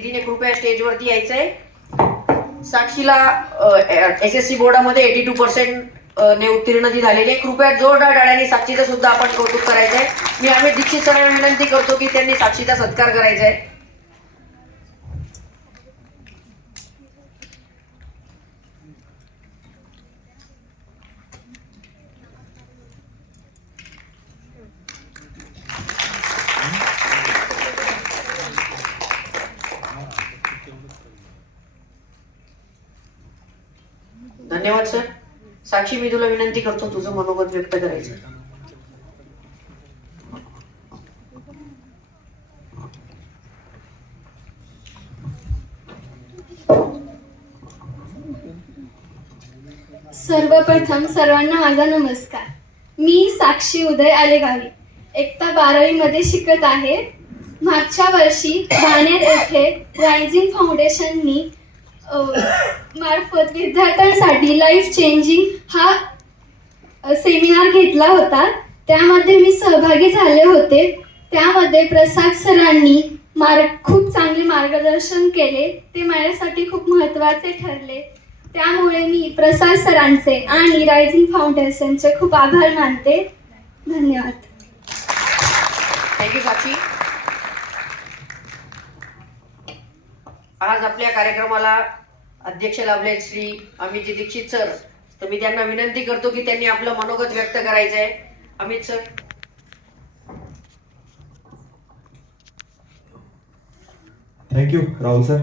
तिने कृपया स्टेजवरती यायचंय. साक्षीला SSC बोर्डामध्ये 82% ने उत्तीर्ण जी झालेली आहे. कृपया जोरदार टाळ्यांनी साक्षीचं सुद्धा आपण कौतुक करायचंय. मी अमित दीक्षित सरांना विनंती करतो की त्यांनी साक्षीचा सत्कार करायचा आहे. धन्यवाद सर. साक्षी, मी तुला विनंती करतो तुझं मनोगत व्यक्त करायचं. सर्वप्रथम सर्वांना माझा नमस्कार. मी साक्षी उदय आलेगावी इयत्ता 12वी मध्ये शिकत आहे. मागच्या वर्षी बाणेर येथे रायझिंग फाउंडेशननी मार्फत विद्यार्थ्यांसाठी लाईफ चेंजिंग हा सेमिनार घेतला होता. त्यामध्ये मी सहभागी झाले होते. त्यामध्ये प्रसाद सरांनी खूप चांगले मार्गदर्शन केले. ते माझ्यासाठी खूप महत्त्वाचे ठरले. त्यामुळे मी प्रसाद सरांचे आणि रायझिंग फाउंडेशनचे खूप आभार मानते. धन्यवाद. थँक्यू साक्षी. आज आपल्या कार्यक्रमाला अध्यक्ष लाभले श्री अमितजी दीक्षित सर. तर मी त्यांना विनंती करतो की त्यांनी आपलं मनोगत व्यक्त करायचं आहे. Amit sir. Thank you Rahul sir.